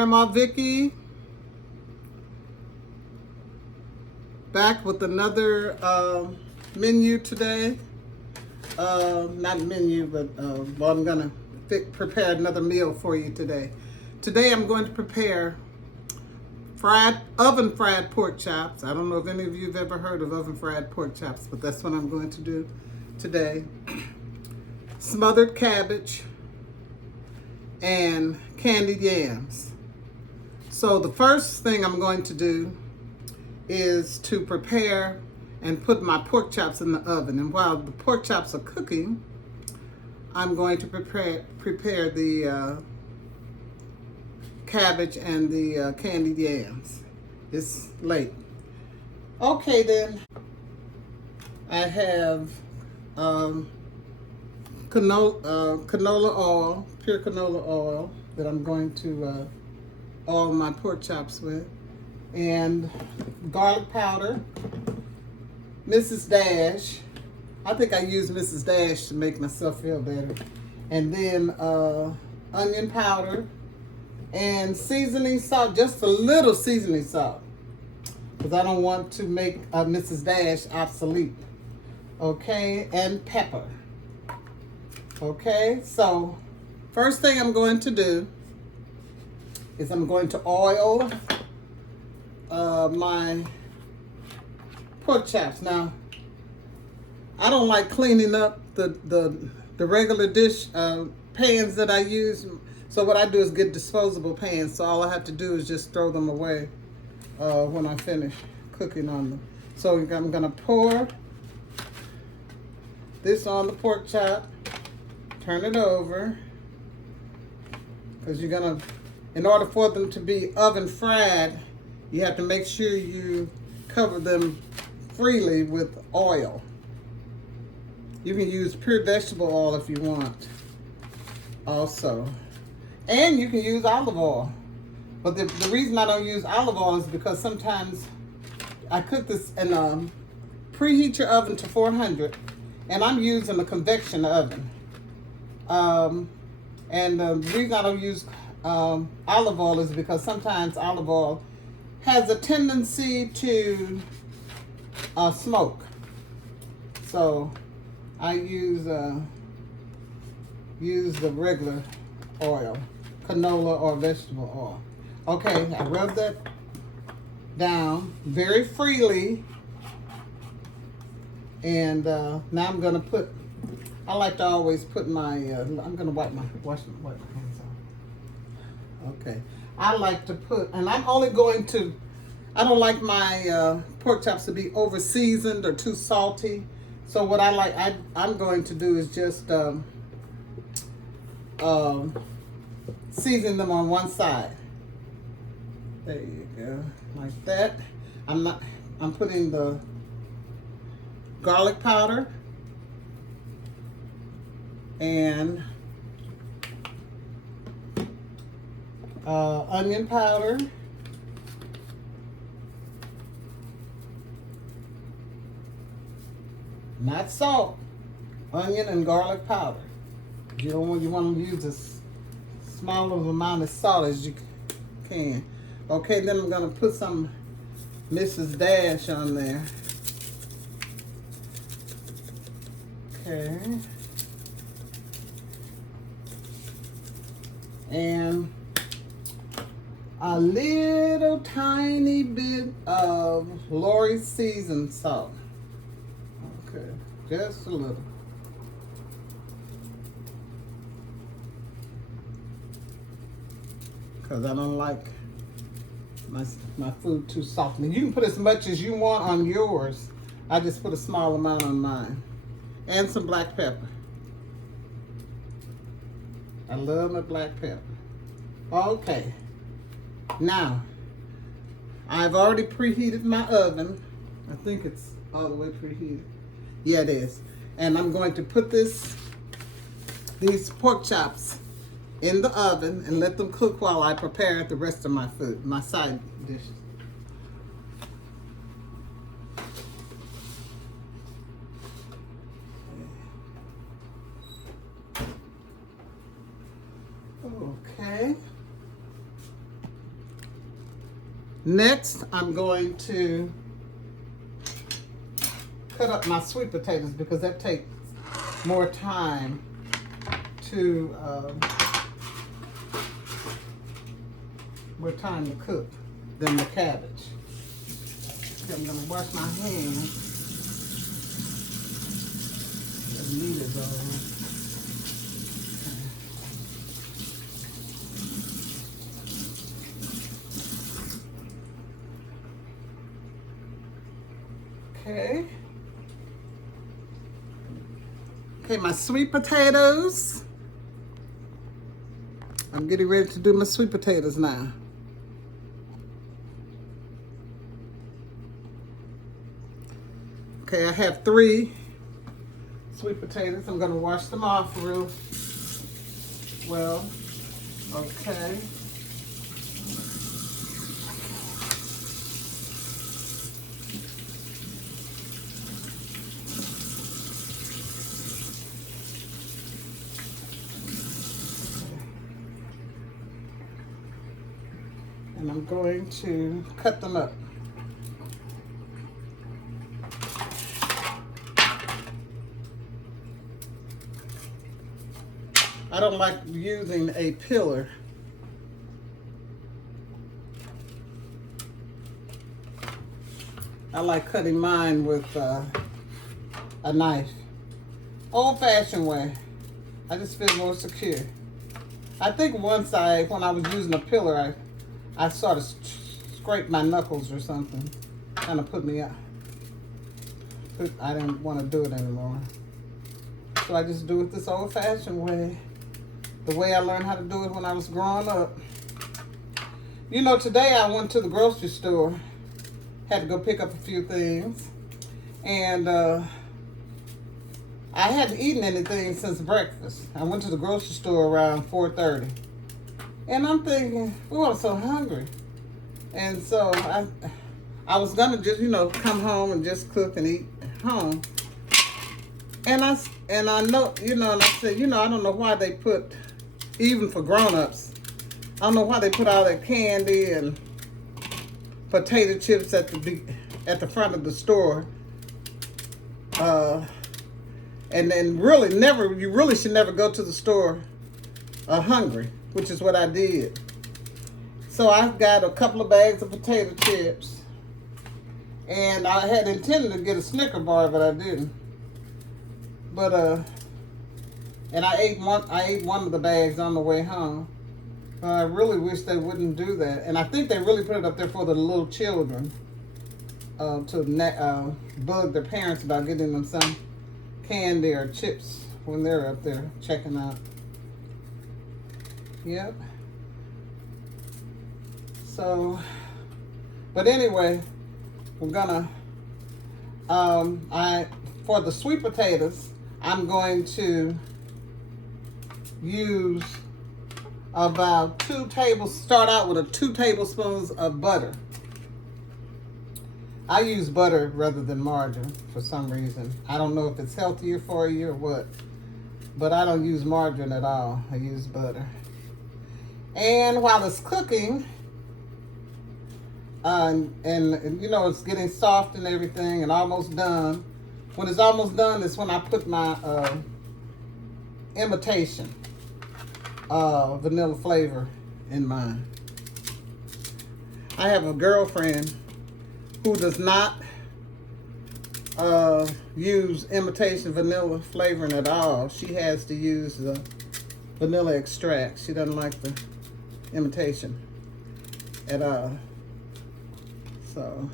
Grandma Vicky, back with another menu today. Not menu, but well, I'm gonna prepare another meal for you today. Today I'm going to prepare oven fried pork chops. I don't know if any of you have ever heard of oven fried pork chops, but that's what I'm going to do today. Smothered cabbage and candied yams. So the first thing I'm going to do is to prepare and put my pork chops in the oven. And while the pork chops are cooking, I'm going to prepare the cabbage and the candied yams. It's late. Okay then, I have canola oil, pure canola oil that I'm going to oil my pork chops with, and garlic powder, Mrs. Dash. I think I use Mrs. Dash to make myself feel better. And then onion powder and seasoning salt, just a little seasoning salt, because I don't want to make Mrs. Dash obsolete. Okay, and pepper. Okay, so first thing I'm going to do is I'm going to oil my pork chops. Now, I don't like cleaning up the regular dish pans that I use. So what I do is get disposable pans. So all I have to do is just throw them away when I finish cooking on them. So I'm gonna pour this on the pork chop, turn it over, because in order for them to be oven fried, you have to make sure you cover them freely with oil. You can use pure vegetable oil if you want also. And you can use olive oil. But the reason I don't use olive oil is because sometimes I cook this in preheat your oven to 400, and I'm using a convection oven. And the reason I don't use olive oil is because sometimes olive oil has a tendency to smoke. So I use the regular oil, canola or vegetable oil. Okay, I rub that down very freely, and now I'm gonna put. I like to always put my. I'm gonna wipe my hands off. Okay, I like to put, and I'm only going to. I don't like my pork chops to be over seasoned or too salty. So what I'm going to do is just season them on one side. There you go, like that. I'm putting the garlic powder and onion powder. Not salt, onion and garlic powder. You want to use as small of amount of salt as you can. Okay, then I'm gonna put some Mrs. Dash on there. Okay. And a little tiny bit of Lori's seasoned salt. Okay, just a little. Because I don't like my food too salty. You can put as much as you want on yours. I just put a small amount on mine. And some black pepper. I love my black pepper. Okay. Now, I've already preheated my oven. I think it's all the way preheated. Yeah, it is. And I'm going to put these pork chops in the oven and let them cook while I prepare the rest of my food, my side dishes. Okay. Next, I'm going to cut up my sweet potatoes because that takes more time to cook than the cabbage. Okay, I'm gonna wash my hands. The meat is on. Okay. Okay, my sweet potatoes. I'm getting ready to do my sweet potatoes now. Okay, I have 3 sweet potatoes. I'm gonna wash them off real well. Okay. And I'm going to cut them up. I don't like using a peeler. I like cutting mine with a knife. Old-fashioned way. I just feel more secure. I think once when I was using a peeler, I sort of scraped my knuckles or something. Kind of put me out. I didn't want to do it anymore. So I just do it this old-fashioned way. The way I learned how to do it when I was growing up. You know, today I went to the grocery store. Had to go pick up a few things. And I hadn't eaten anything since breakfast. I went to the grocery store around 4:30. And I'm thinking, oh, I'm so hungry. And so I was gonna just, come home and just cook and eat at home. And I know, and I said, I don't know why they put, even for grown-ups, I don't know why they put all that candy and potato chips at the front of the store. And then you really should never go to the store hungry, which is what I did. So I got a couple of bags of potato chips, and I had intended to get a Snicker bar, but I didn't. But and I ate one of the bags on the way home. I really wish they wouldn't do that, and I think they really put it up there for the little children to bug their parents about getting them some candy or chips when they're up there checking out. Yep. So, but anyway, we're gonna, for the sweet potatoes, I'm going to use about start out with 2 tablespoons of butter. I use butter rather than margarine for some reason. I don't know if it's healthier for you or what, but I don't use margarine at all. I use butter. And while it's cooking, and it's getting soft and everything and almost done. When it's almost done is when I put my imitation vanilla flavor in mine. I have a girlfriend who does not use imitation vanilla flavoring at all. She has to use the vanilla extract. She doesn't like the imitation at all. So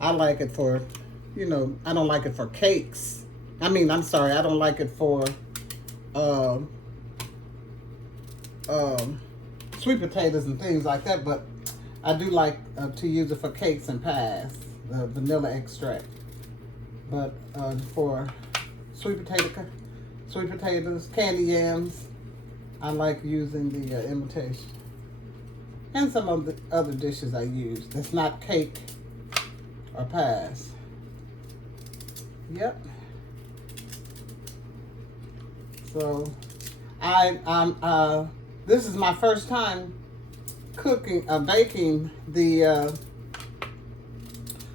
I like it for, I don't like it for cakes. I don't like it for sweet potatoes and things like that, but I do like to use it for cakes and pies, the vanilla extract. But for sweet potatoes, candy yams, I like using the imitation. And some of the other dishes I use that's not cake or pies. Yep. So this is my first time baking the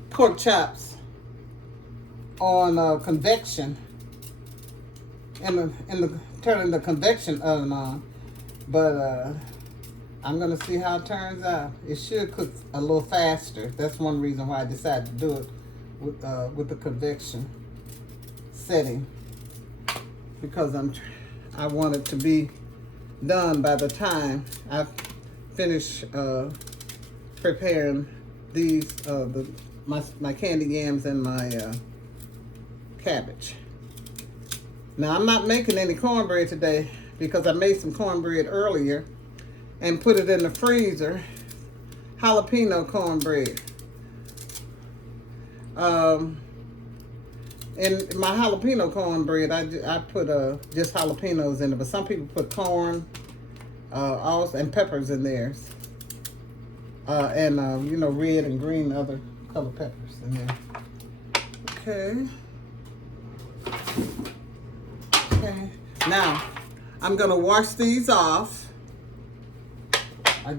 pork chops on convection, turning the convection oven on. But I'm gonna see how it turns out. It should cook a little faster. That's one reason why I decided to do it with the convection setting, because I want it to be done by the time I finish preparing these my candy yams and my cabbage. Now I'm not making any cornbread today because I made some cornbread earlier and put it in the freezer. Jalapeno cornbread. In my jalapeno cornbread, I put just jalapenos in it, but some people put corn, also, and peppers in theirs, and you know, red and green other color peppers in there. Okay. Okay. Now I'm gonna wash these off. I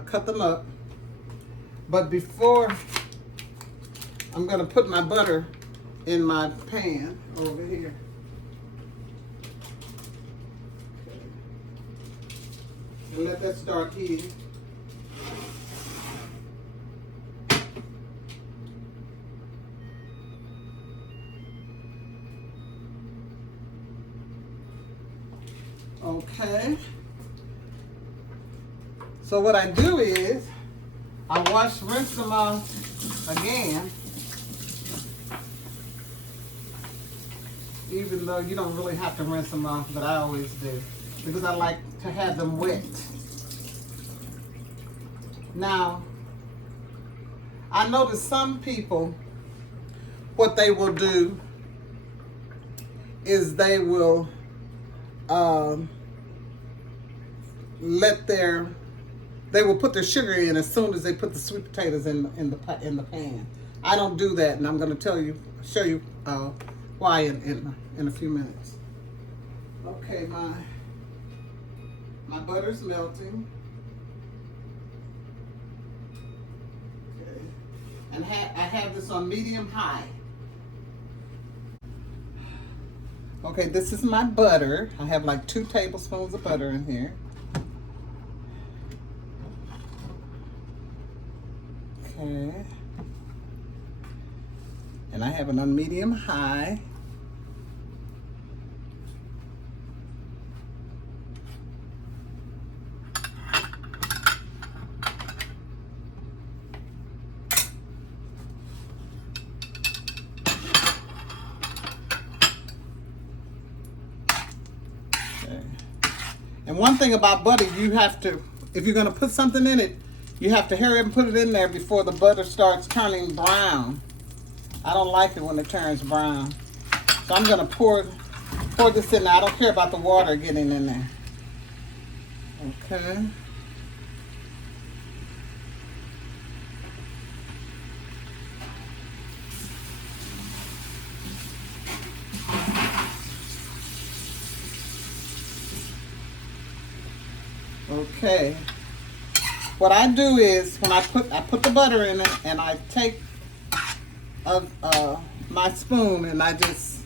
cut them up, but before, I'm gonna put my butter in my pan over here. Okay. And let that start heating. Okay. So what I do is I rinse them off again, even though you don't really have to rinse them off, but I always do because I like to have them wet. Now, I notice some people, what they will do is they will they will put their sugar in as soon as they put the sweet potatoes in the pan. I don't do that, and I'm going to show you why in a few minutes. Okay, my butter's melting. Okay, and I have this on medium high. Okay, this is my butter. I have like 2 tablespoons of butter in here. Okay. And I have it on medium high. And one thing about butter, you have to, if you're going to put something in it, you have to hurry up and put it in there before the butter starts turning brown. I don't like it when it turns brown. So I'm going to pour this in there. I don't care about the water getting in there. Okay. Okay. What I do is when I put the butter in it, and I take my spoon and I just,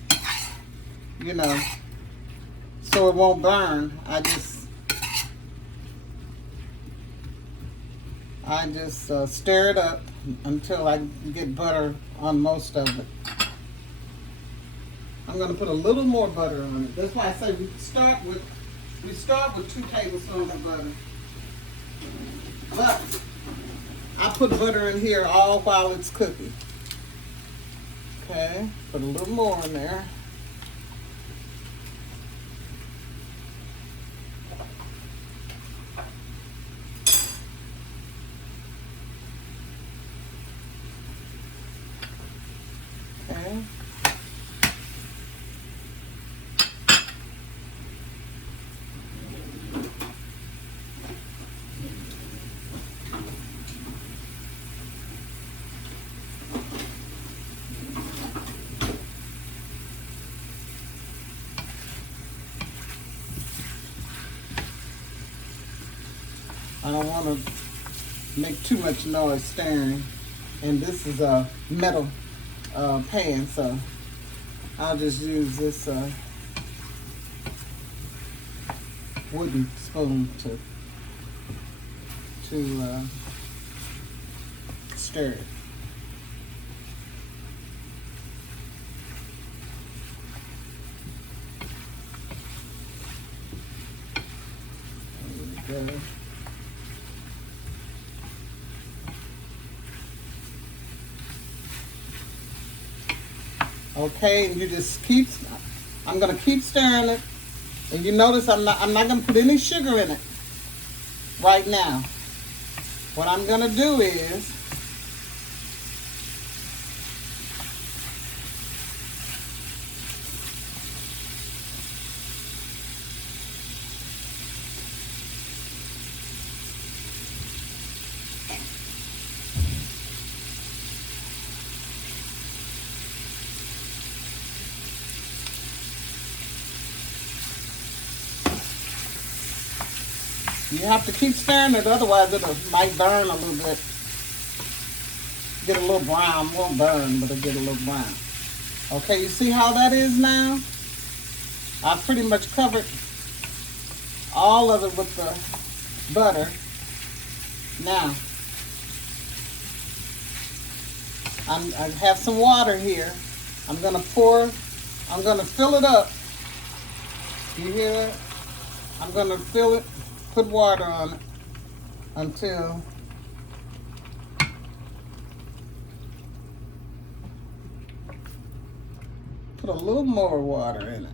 you know, so it won't burn. I just stir it up until I get butter on most of it. I'm going to put a little more butter on it. That's why I say we start with 2 tablespoons of butter. But I put butter in here all while it's cooking. Okay, put a little more in there. Okay. I don't want to make too much noise stirring. And this is a metal pan, so I'll just use this wooden spoon to stir it. There we go. Okay, and you just keep, I'm gonna keep stirring it. And you notice I'm not gonna put any sugar in it right now. What I'm gonna do is you have to keep stirring it, otherwise it might burn a little bit. Get a little brown, won't burn, but it'll get a little brown. Okay, you see how that is now? I've pretty much covered all of it with the butter. Now, I have some water here. I'm gonna fill it up. You hear that? I'm gonna fill it, put water on it until put a little more water in it.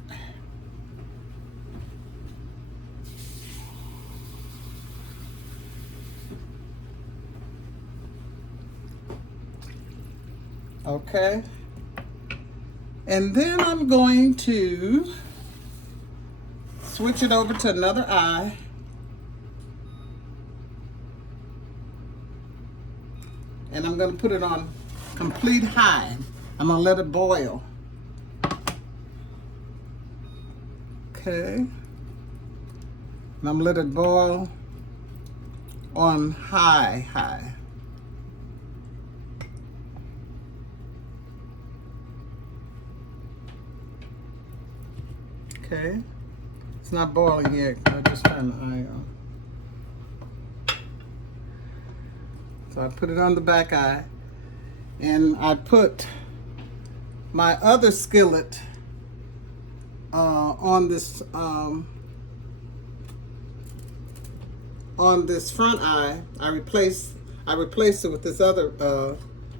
Okay. And then I'm going to switch it over to another eye. And I'm going to put it on complete high. I'm going to let it boil. Okay. And I'm going to let it boil on high. Okay. It's not boiling yet. I just turned the eye on. So I put it on the back eye, and I put my other skillet on this front eye. I replaced it with this other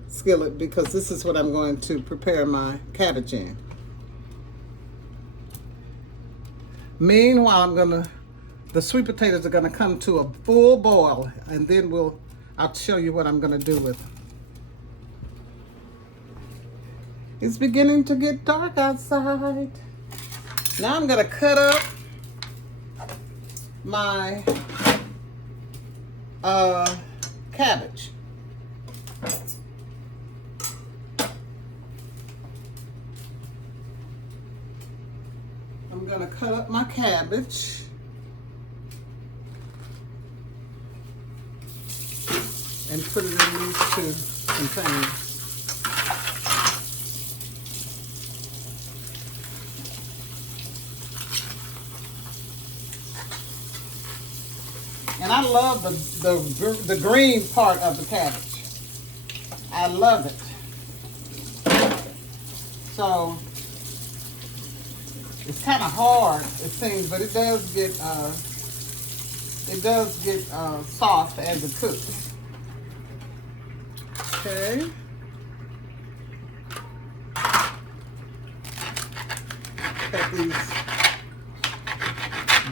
skillet because this is what I'm going to prepare my cabbage in. Meanwhile, the sweet potatoes are gonna come to a full boil, and then I'll show you what I'm gonna do with them. It's beginning to get dark outside. Now I'm gonna cut up my cabbage. I'm gonna cut up my cabbage. And put it in these two containers. And I love the green part of the cabbage. I love it. So it's kind of hard, it seems, but it does get soft as it cooks. Okay. Cut these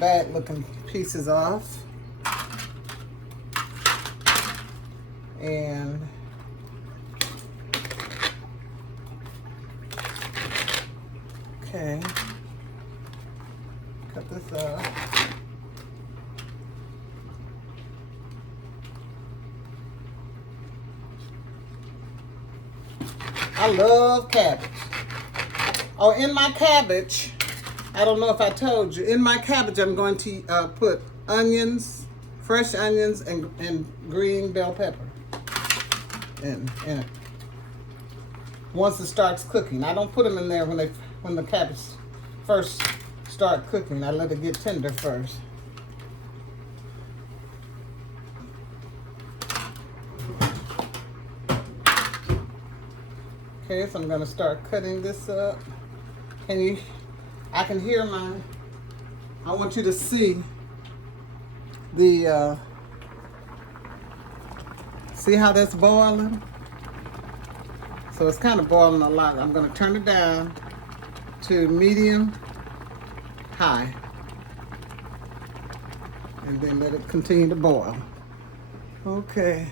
bad looking pieces off. And okay. Cut this off. I love cabbage. Oh, in my cabbage, I don't know if I told you, in my cabbage I'm going to put onions, fresh onions and green bell pepper. And once it starts cooking, I don't put them in there when the cabbage first start cooking. I let it get tender first. Okay, so I'm gonna start cutting this up. I can hear I want you to see see how that's boiling? So it's kind of boiling a lot. I'm gonna turn it down to medium high. And then let it continue to boil. Okay.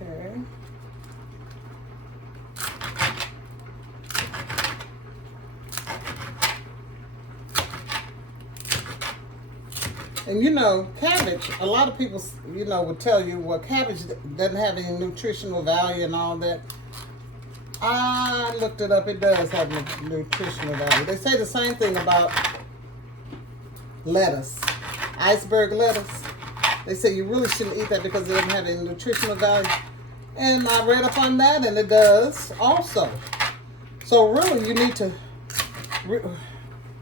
Okay. And you know, cabbage, a lot of people, you know, would tell you, well, cabbage doesn't have any nutritional value and all that. I looked it up. It does have nutritional value. They say the same thing about lettuce, iceberg lettuce. They say you really shouldn't eat that because it doesn't have any nutritional value. And I read up on that, and it does also. So really, you need to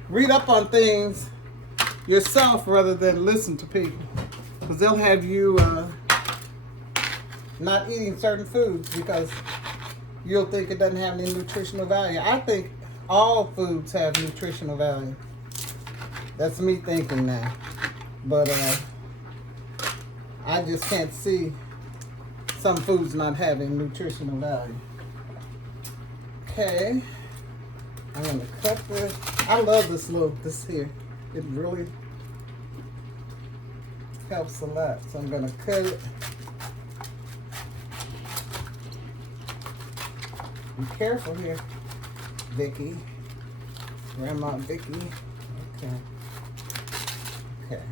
read up on things yourself rather than listen to people, because they'll have you not eating certain foods because you'll think it doesn't have any nutritional value. I think all foods have nutritional value. That's me thinking now, but I just can't see some foods not having nutritional value. Okay, I'm gonna cut this. I love this here. It really helps a lot. So I'm gonna cut it. Be careful here, Vicky. Grandma Vicky. Okay. Okay.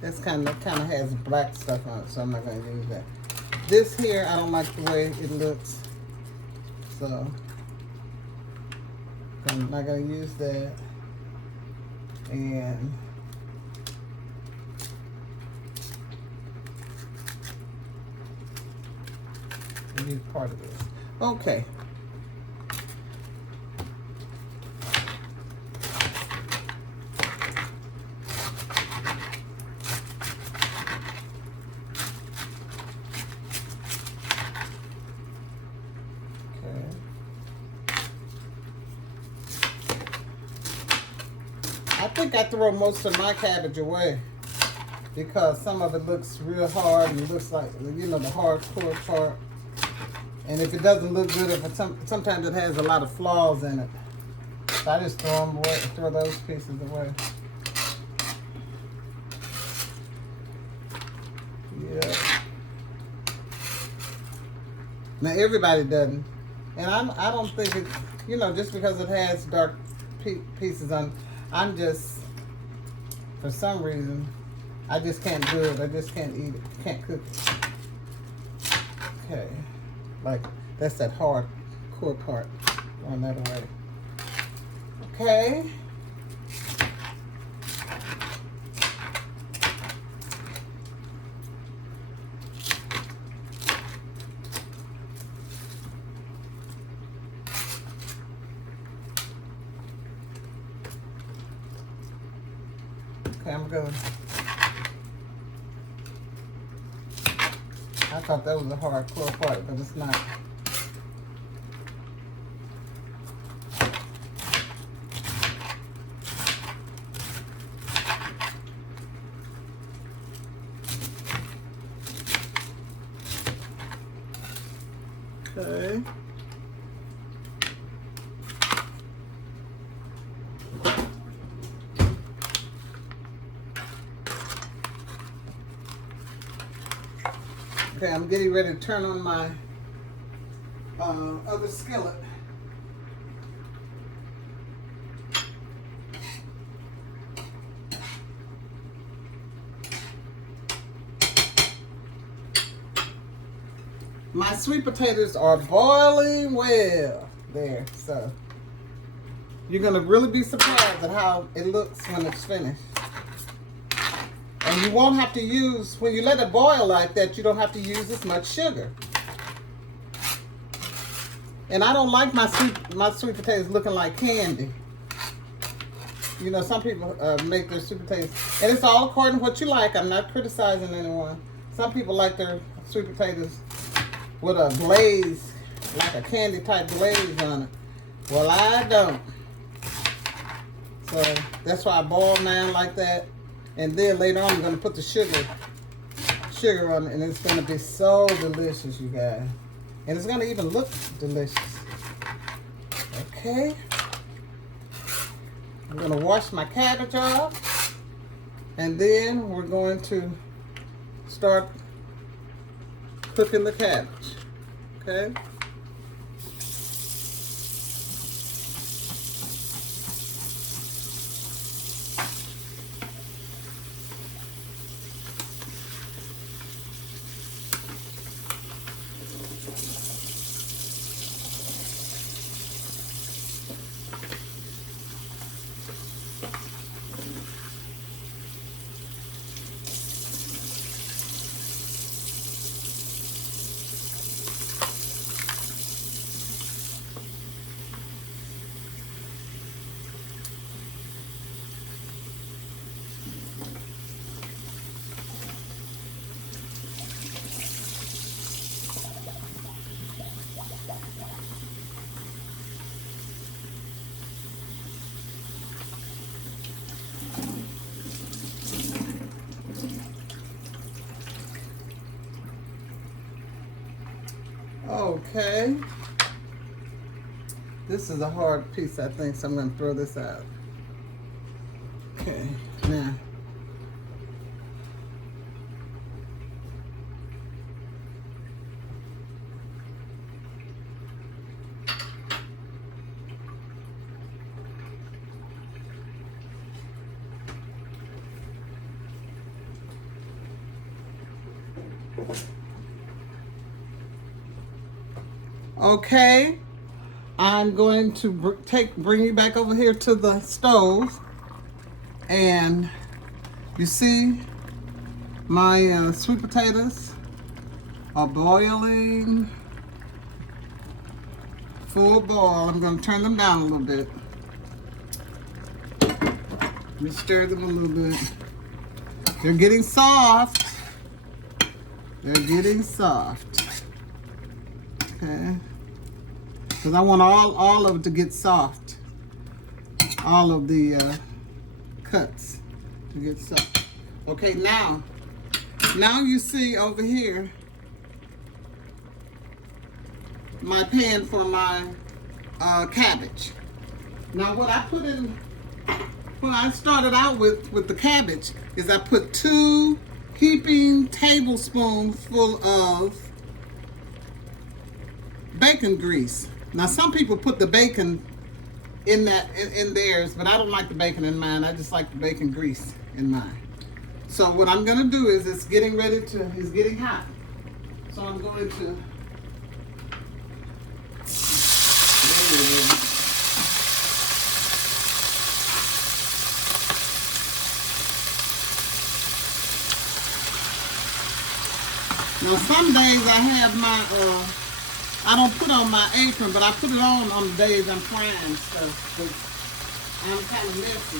This kind of has black stuff on it, so I'm not gonna use that. This here, I don't like the way it looks, so I'm not going to use that. And use part of this. Okay. I think I throw most of my cabbage away because some of it looks real hard and it looks like, you know, the hardcore part. And if it doesn't look good, sometimes it has a lot of flaws in it. So I just throw them away, throw those pieces away. Yeah. Now everybody doesn't. And I don't think it, you know, just because it has dark pieces on, I'm just, for some reason, I just can't do it. I just can't eat it. Can't cook it. Okay. Like, that's that hard core part. Throwing that away. Okay. Okay, I'm going. I thought that was a hardcore part, but it's not. Okay. Okay, I'm getting ready to turn on my other skillet. My sweet potatoes are boiling well there. So you're gonna really be surprised at how it looks when it's finished. And you won't have to use, when you let it boil like that, you don't have to use as much sugar. And I don't like my sweet potatoes looking like candy. You know, some people make their sweet potatoes, and it's all according to what you like. I'm not criticizing anyone. Some people like their sweet potatoes with a glaze, like a candy type glaze on it. Well, I don't. So that's why I boil mine like that. And then later on, I'm going to put the sugar on it, and it's going to be so delicious, you guys. And it's going to even look delicious. Okay. I'm going to wash my cabbage off, and then we're going to start cooking the cabbage. Okay. Okay. This is a hard piece, I think, so I'm going to throw this out. Okay, now. Okay, I'm going to bring you back over here to the stove, and you see my sweet potatoes are boiling, full boil. I'm going to turn them down a little bit. Let me stir them a little bit. They're getting soft. They're getting soft. Okay, because I want all of it to get soft. All of the cuts to get soft. Okay, now you see over here my pan for my cabbage. Now what I put in, what I started out with the cabbage is I put 2 heaping tablespoons full of bacon grease. Now some people put the bacon in theirs, but I don't like the bacon in mine. I just like the bacon grease in mine. So what I'm gonna do is it's getting hot. So I'm going to now some days I have my I don't put on my apron, but I put it on the days I'm frying stuff. But I'm kind of messy,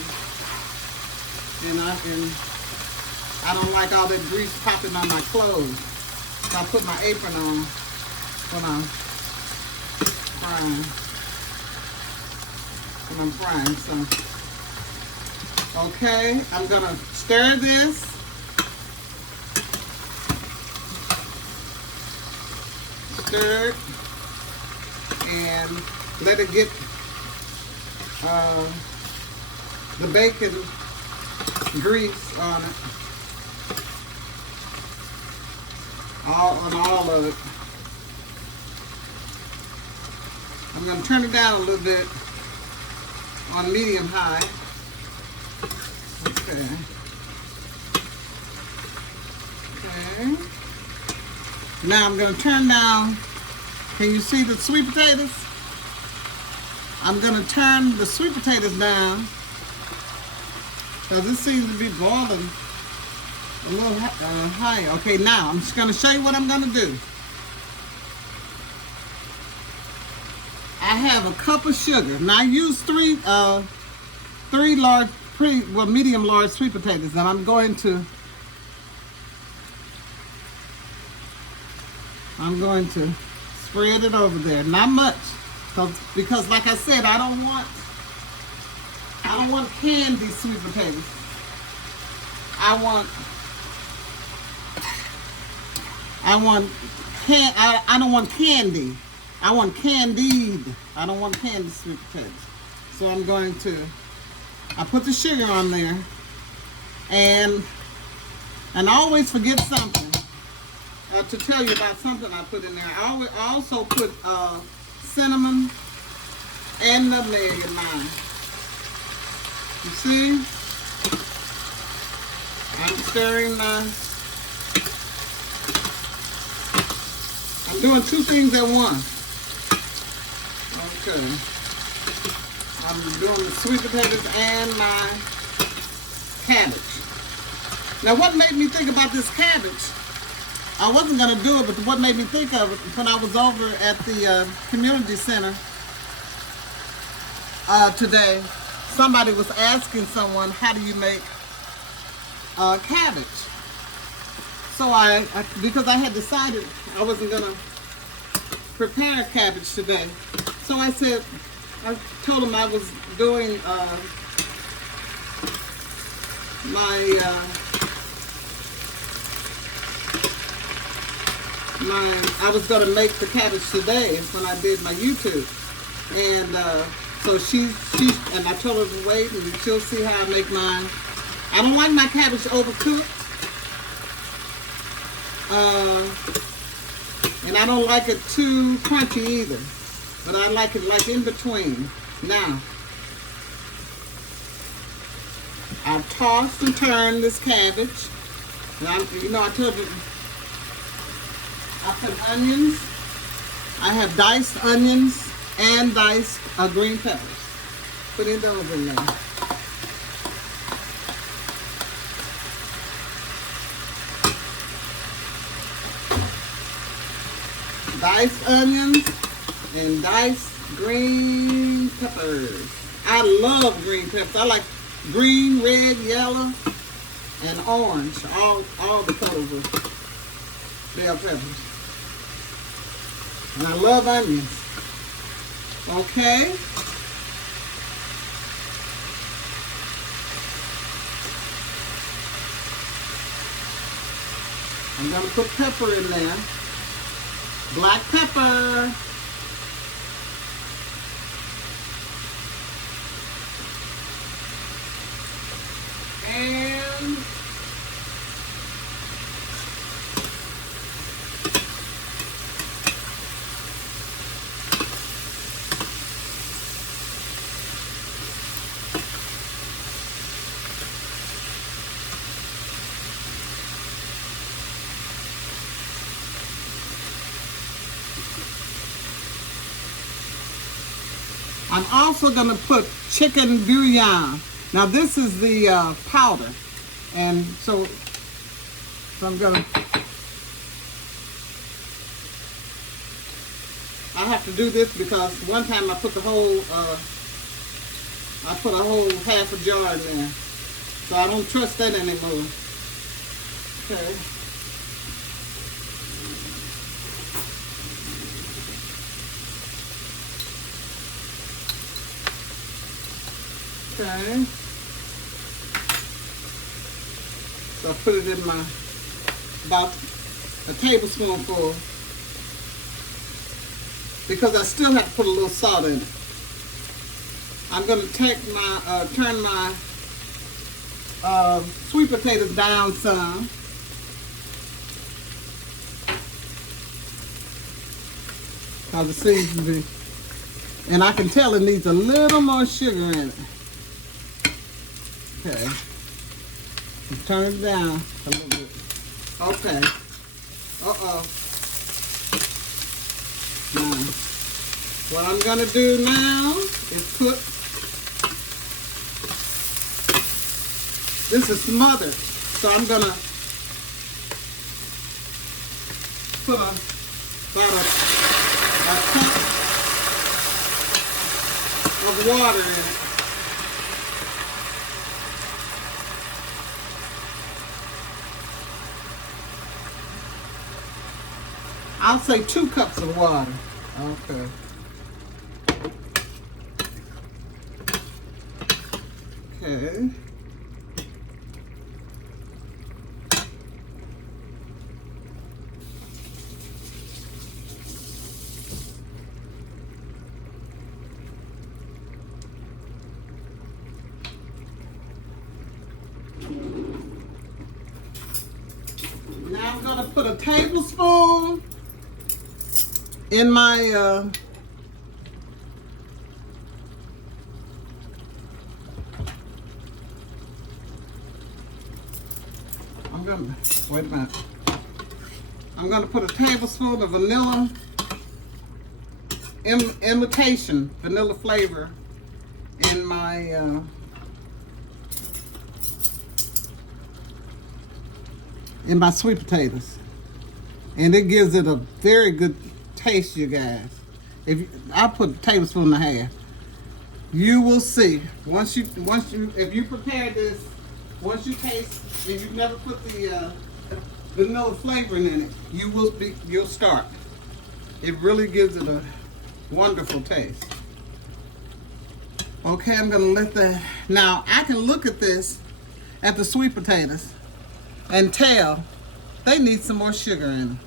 and I don't like all that grease popping on my clothes. So I put my apron on when I'm frying. So okay, I'm gonna stir this. Stir it and let it get the bacon grease on it, all of it. I'm going to turn it down a little bit on medium high. Okay. Now I'm going to turn down. Can you see the sweet potatoes? I'm going to turn the sweet potatoes down because it seems to be boiling a little higher. Okay, now I'm just going to show you what I'm going to do. I have a cup of sugar. Now I use three large, medium large sweet potatoes, and I'm going to spread it over there. Not much, because like I said, I don't want candy sweet potatoes. I don't want candy. I want candied. I don't want candy sweet potatoes. So I put the sugar on there, and I always forget something to tell you about something I put in there. I also put cinnamon and nutmeg in mine. You see? I'm stirring I'm doing two things at once. Okay. I'm doing the sweet potatoes and my cabbage. Now what made me think about this cabbage? I wasn't going to do it, but what made me think of it when I was over at the community center today, somebody was asking someone, how do you make cabbage? So because I had decided I wasn't going to prepare cabbage today, so I told him I was doing I was going to make the cabbage today when I did my YouTube, and so and I told her to wait and she'll see how I make mine. I don't like my cabbage overcooked, and I don't like it too crunchy either, but I like it like in between. Now, I've tossed and turned this cabbage. Now, I told you, I put onions. I have diced onions and diced green peppers. Putting those in there. Diced onions and diced green peppers. I love green peppers. I like green, red, yellow, and orange. All the colors of bell peppers. And I love onions. Okay. I'm going to put pepper in there. Black pepper. And I'm also going to put chicken bouillon. Now this is the powder, and so I'm going to, I have to do this because one time I put a whole half a jar in there, so I don't trust that anymore. Okay. Okay, so I put it in about a tablespoonful, because I still have to put a little salt in it. I'm going to turn my sweet potatoes down some. Because it seems to be, and I can tell it needs a little more sugar in it. Okay, turn it down a little bit. Okay. Uh-oh. What I'm going to do now is put, this is smothered, so I'm going to put about a cup of water in it. I'll say 2 cups of water. Okay. Okay. Now I'm going to put a tablespoon in my wait a minute. I'm gonna put a tablespoon of vanilla imitation vanilla flavor in my sweet potatoes, and it gives it a very good taste, you guys. I put a tablespoon and a half. You will see once you if you prepare this, once you taste and you've never put the vanilla flavoring in it, you'll start. It really gives it a wonderful taste. Okay, I'm gonna let that. Now I can look at this, at the sweet potatoes, and tell they need some more sugar in them.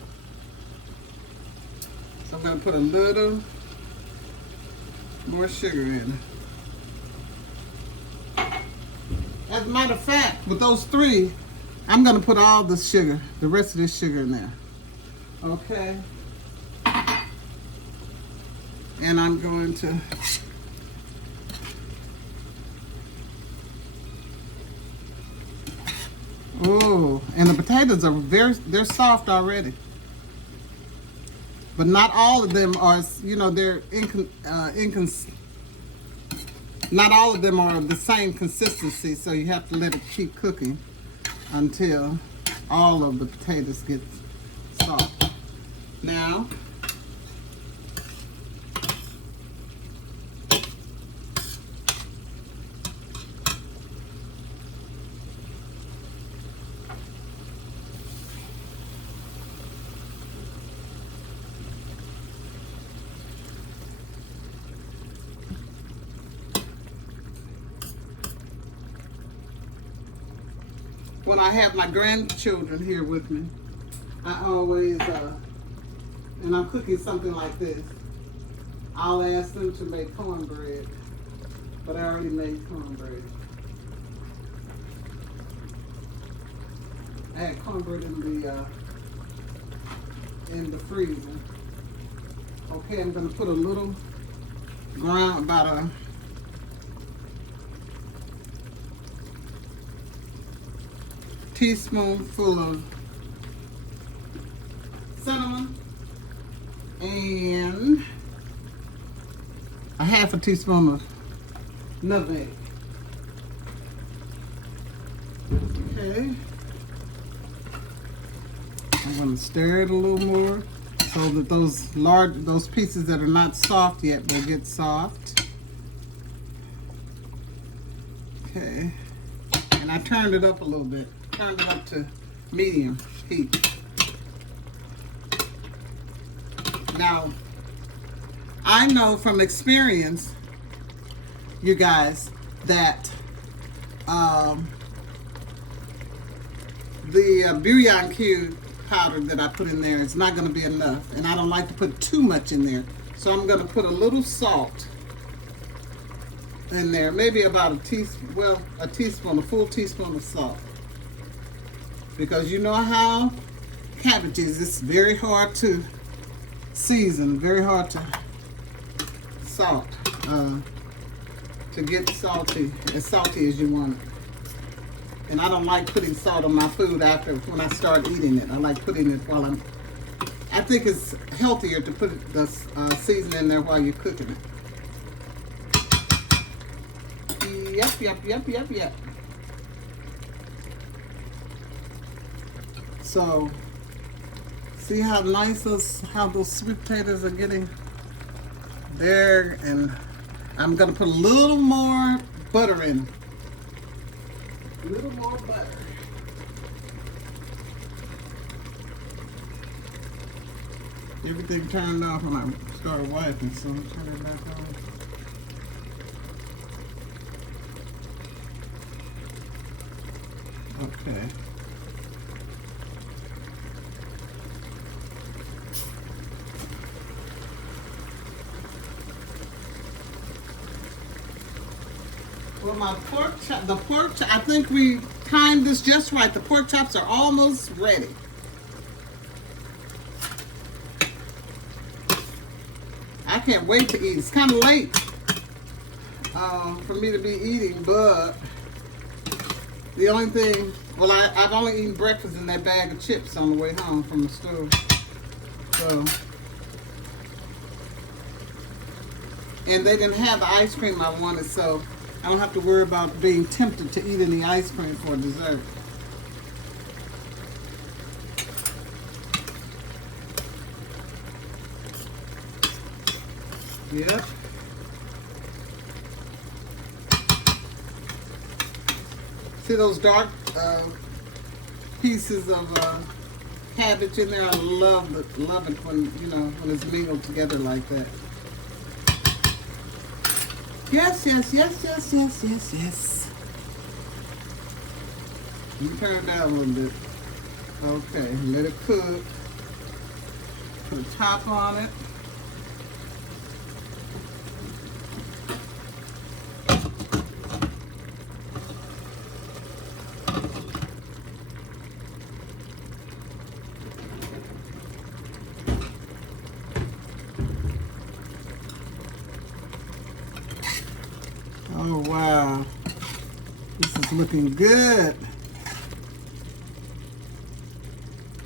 So I'm gonna put a little more sugar in it. As a matter of fact, with those 3, I'm gonna put all the sugar, the rest of this sugar in there. Okay? And I'm going to and the potatoes are they're soft already. But not all of them are, they're not all of them are the same consistency, so you have to let it keep cooking until all of the potatoes get soft. Now, when I have my grandchildren here with me, I always, and I'm cooking something like this, I'll ask them to make cornbread, but I already made cornbread. I had cornbread in the freezer. Okay, I'm gonna put a little about a teaspoonful of cinnamon and a half a teaspoon of nutmeg. Okay. I'm going to stir it a little more so that those pieces that are not soft yet will get soft. Okay. And I turned it up a little bit. Turned it up to medium heat. Now, I know from experience, you guys, that the bouillon cube powder that I put in there is not going to be enough, and I don't like to put too much in there. So I'm going to put a little salt in there, maybe about a full teaspoon of salt. Because you know how cabbage is, it's very hard to season, very hard to salt, to get salty as you want it. And I don't like putting salt on my food when I start eating it. I like putting it while I'm I think it's healthier to put the seasoning in there while you're cooking it. Yep. So, see how nice how those sweet potatoes are getting there, and I'm gonna put a little more butter in. A little more butter. Everything turned off when I started wiping, so I'm turning it back on. Okay. Well, my pork chop, I think we timed this just right. The pork chops are almost ready. I can't wait to eat. It's kind of late for me to be eating, but the only thing, well, I've only eaten breakfast in that bag of chips on the way home from the store. So, and they didn't have the ice cream I wanted, so I don't have to worry about being tempted to eat any ice cream for dessert. Yep. See those dark pieces of cabbage in there? I love it when when it's mingled together like that. Yes. You turn it down a little bit. Okay, let it cook. Put a top on it. Oh wow, this is looking good.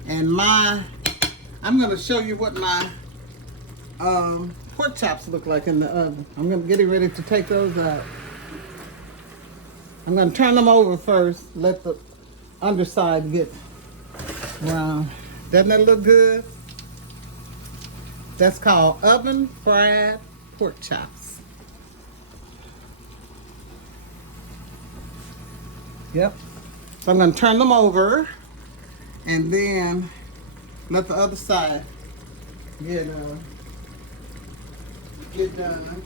And I'm gonna show you what my pork chops look like in the oven. I'm gonna get it ready to take those out. I'm gonna turn them over first, let the underside get brown. Doesn't that look good? That's called oven fried pork chops. Yep. So I'm going to turn them over and then let the other side get done.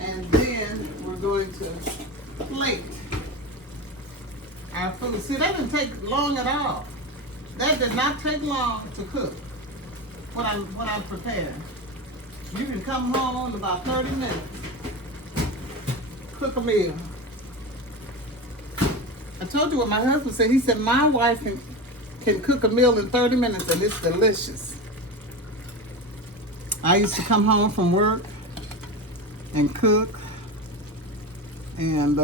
And then we're going to plate our food. See, that didn't take long at all. That did not take long to cook. What I'm preparing. You can come home in about 30 minutes. Cook a meal. I told you what my husband said. He said, my wife can cook a meal in 30 minutes and it's delicious. I used to come home from work and cook, and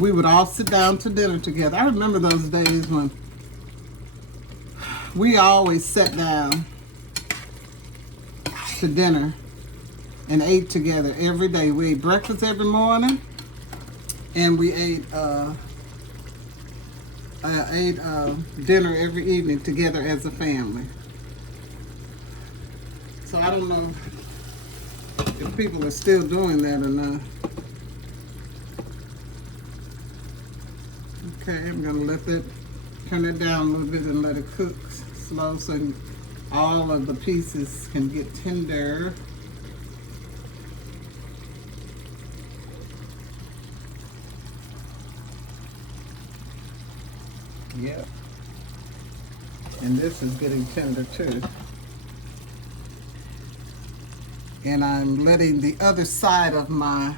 we would all sit down to dinner together. I remember those days when we always sat down to dinner and ate together every day. We ate breakfast every morning. And we ate dinner every evening together as a family. So I don't know if people are still doing that or not. Okay, I'm gonna turn it down a little bit and let it cook slow so all of the pieces can get tender. Yep. And this is getting tender too. And I'm letting the other side of my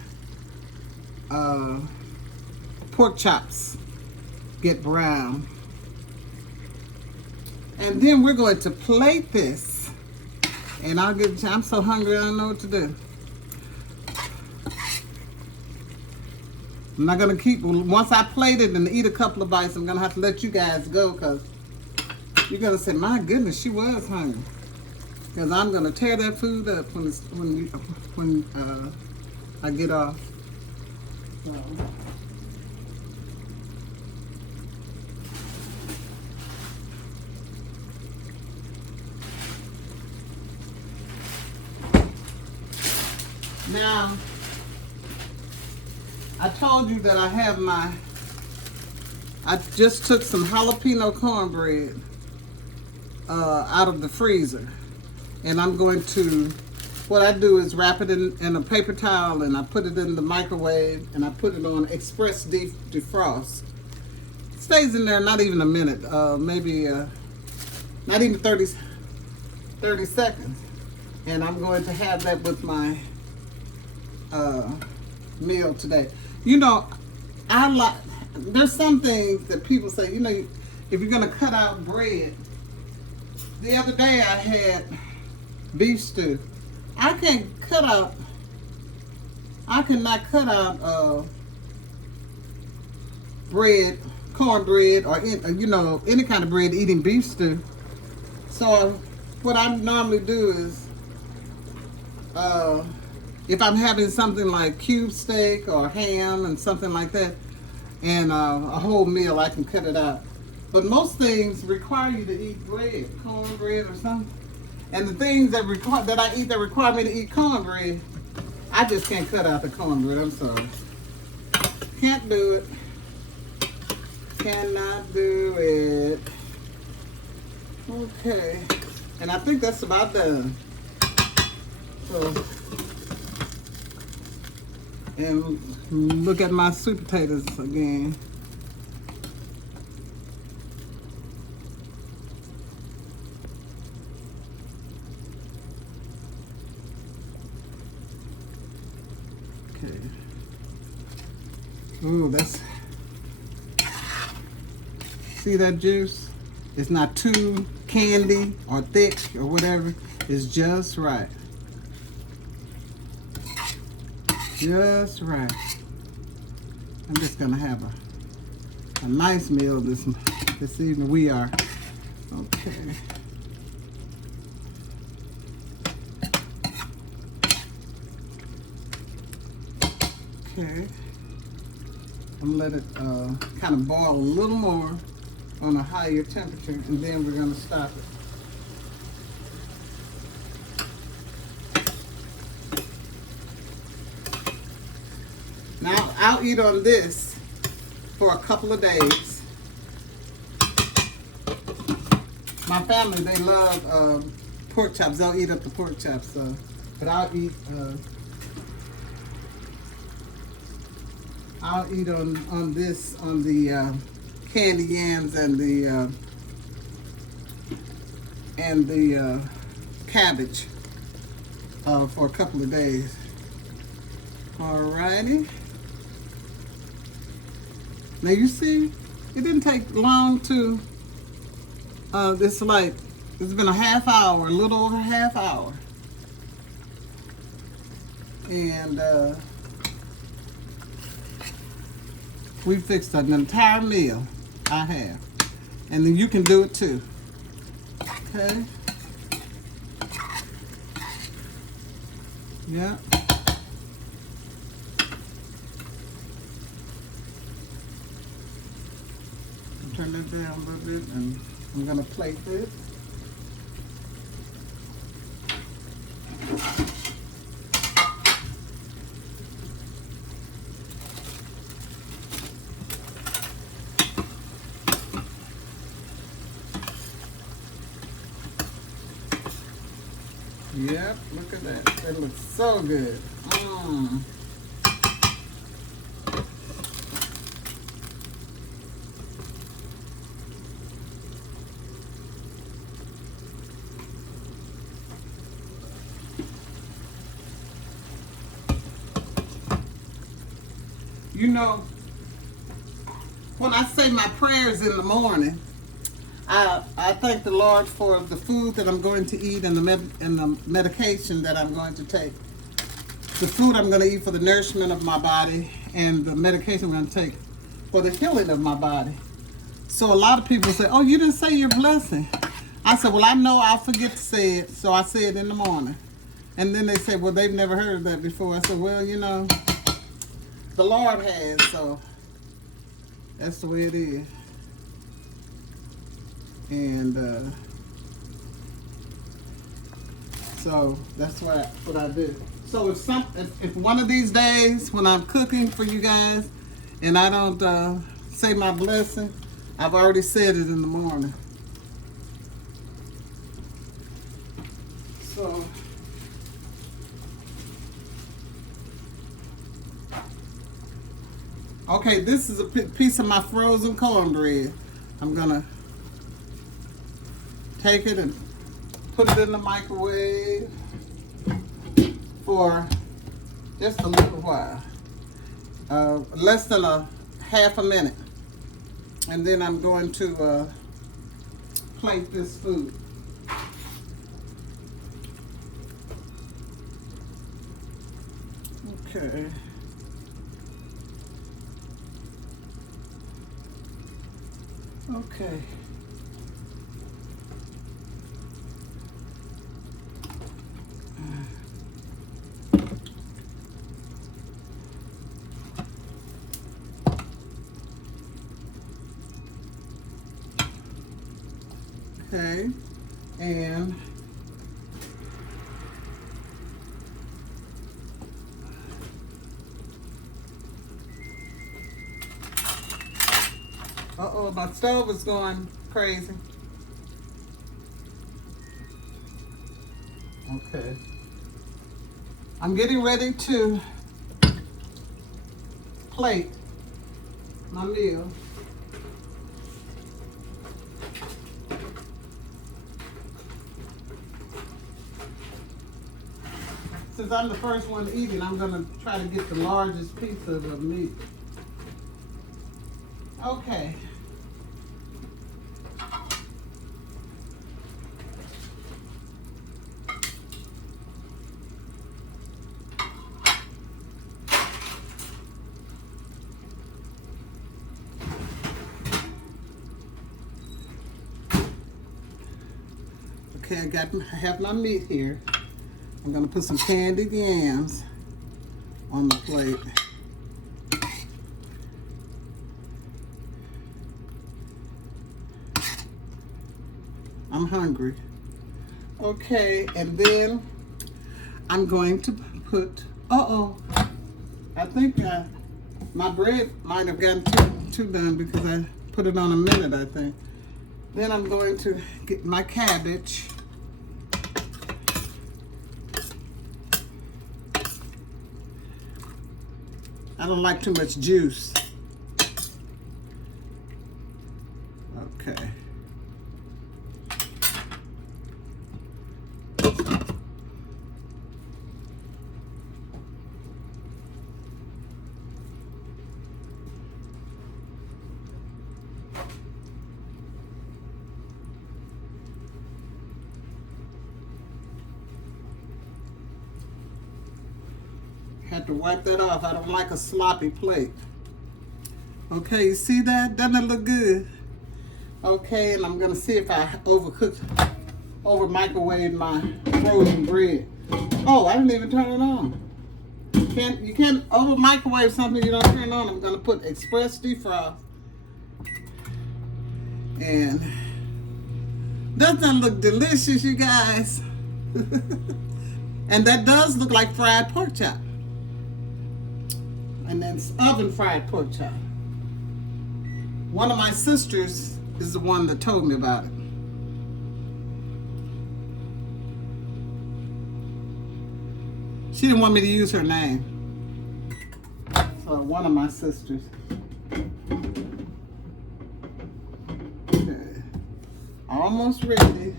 pork chops get brown. And then we're going to plate this. And I'm so hungry I don't know what to do. I'm not gonna once I plate it and eat a couple of bites, I'm gonna have to let you guys go because You're gonna say, my goodness, she was hungry. Because I'm gonna tear that food up when I get off. So. Now, I told you that I just took some jalapeno cornbread out of the freezer. And I'm going to, what I do is wrap it in a paper towel and I put it in the microwave and I put it on express defrost. It stays in there not even a minute, maybe not even 30 seconds. And I'm going to have that with my meal today. You know, there's some things that people say, you know, if you're gonna cut out bread. The other day I had beef stew. I cannot cut out bread, cornbread, or any kind of bread eating beef stew. So what I normally do is, if I'm having something like cube steak or ham and something like that, and a whole meal, I can cut it out. But most things require you to eat bread, cornbread or something. And the things that I eat that require me to eat cornbread, I just can't cut out the cornbread. I'm sorry. Can't do it. Cannot do it. Okay. And I think that's about done. So, and look at my sweet potatoes again. Okay. Ooh, see that juice? It's not too candy or thick or whatever. It's just right. Just right. I'm just gonna have a nice meal this evening. We are. Okay. Okay. I'm gonna let it kind of boil a little more on a higher temperature, and then we're gonna stop it. Now, I'll eat on this for a couple of days. My family, they love pork chops. They'll eat up the pork chops, but I'll eat on this, on the candy yams and the cabbage for a couple of days. Alrighty. Now you see, it didn't take long to, it's been a half hour, a little over a half hour. And we fixed an entire meal, I have. And then you can do it too. Okay. Yeah. Turn that down a little bit, and I'm gonna plate this. Yep, look at that. That looks so good. You know, when I say my prayers in the morning, I thank the Lord for the food that I'm going to eat and the medication that I'm going to take. The food I'm going to eat for the nourishment of my body and the medication I'm going to take for the healing of my body. So a lot of people say, oh, you didn't say your blessing. I said, well, I know I'll forget to say it, so I say it in the morning. And then they say, well, they've never heard that before. I said, well, you know, the Lord has, so that's the way it is. And so that's what I do. So if one of these days when I'm cooking for you guys and I don't say my blessing, I've already said it in the morning. So okay, this is a piece of my frozen cornbread. I'm gonna take it and put it in the microwave for just a little while, less than a half a minute. And then I'm going to plate this food. Okay. Okay. Okay, and uh-oh, my stove is going crazy. Okay. I'm getting ready to plate my meal. Since I'm the first one eating, I'm going to try to get the largest piece of the meat. Okay. Okay, I have my meat here. I'm gonna put some candied yams on the plate. I'm hungry. Okay, and then I'm going to put, I think my bread might have gotten too done because I put it on a minute, I think. Then I'm going to get my cabbage. I don't like too much juice. Okay. Had to wipe that off. I don't like a sloppy plate. Okay, you see that? Doesn't it look good? Okay, and I'm gonna see if I over microwave my frozen bread. Oh, I didn't even turn it on. You can't over microwave something you don't turn on. I'm gonna put express defrost. And doesn't that look delicious, you guys? And that does look like fried pork chop. And then oven fried pork chop. One of my sisters is the one that told me about it. She didn't want me to use her name. So one of my sisters. Okay. Almost ready.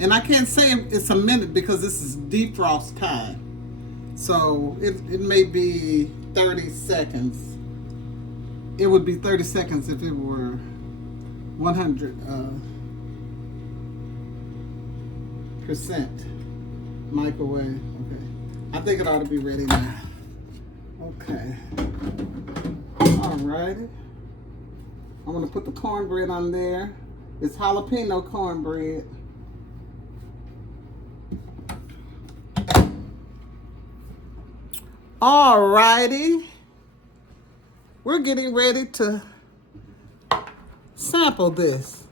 And I can't say it's a minute because this is defrost time. So it may be 30 seconds. It would be 30 seconds if it were 100% microwave. Okay. I think it ought to be ready now. Okay. All righty. I'm gonna put the cornbread on there. It's jalapeno cornbread. Alrighty. We're getting ready to sample this.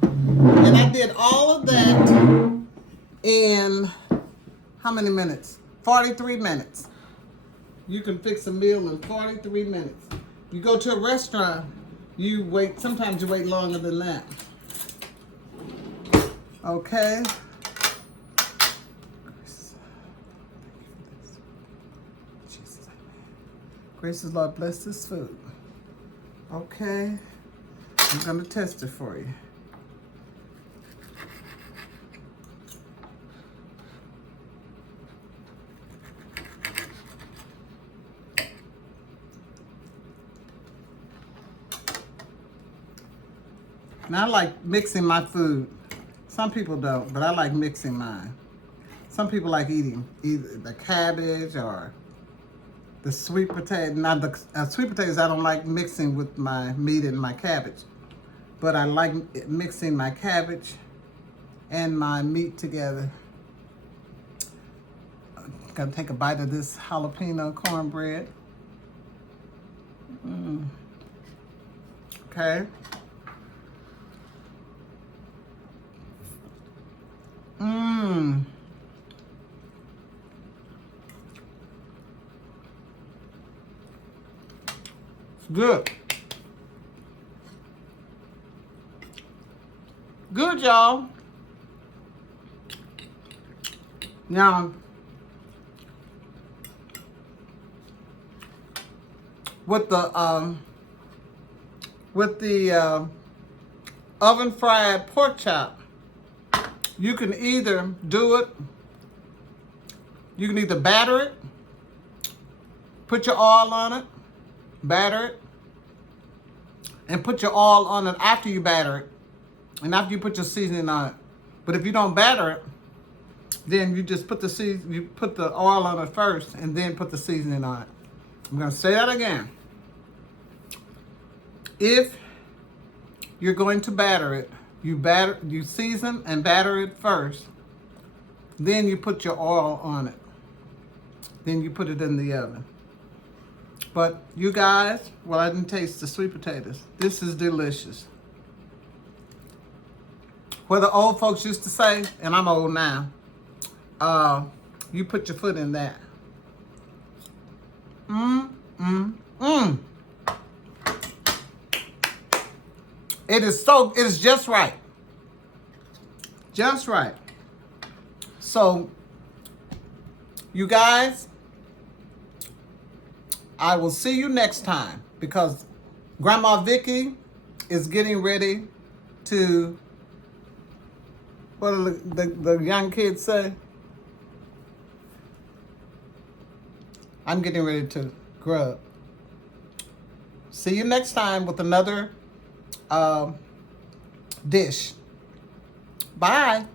And I did all of that in how many minutes? 43 minutes. You can fix a meal in 43 minutes. You go to a restaurant, you wait, sometimes you wait longer than that. Okay. Gracious Lord, bless this food. Okay. I'm going to test it for you. Now I like mixing my food. Some people don't, but I like mixing mine. Some people like eating either the cabbage or the sweet potato. Now the sweet potatoes I don't like mixing with my meat and my cabbage. But I like mixing my cabbage and my meat together. I'm gonna take a bite of this jalapeno cornbread. Okay. It's good. Good, y'all. Now, with the oven fried pork chop, you can either do it, you can either batter it, put your oil on it, batter it, and put your oil on it after you batter it, and after you put your seasoning on it. But if you don't batter it, then you just put you put the oil on it first and then put the seasoning on it. I'm gonna say that again. If you're going to batter it, you season and batter it first, then you put your oil on it. Then you put it in the oven. But you guys, well, I didn't taste the sweet potatoes. This is delicious. What the old folks used to say, and I'm old now, you put your foot in that. It is just right. Just right. So, you guys, I will see you next time because Grandma Vicky is getting ready to, what do the young kids say? I'm getting ready to grub. See you next time with another dish. Bye.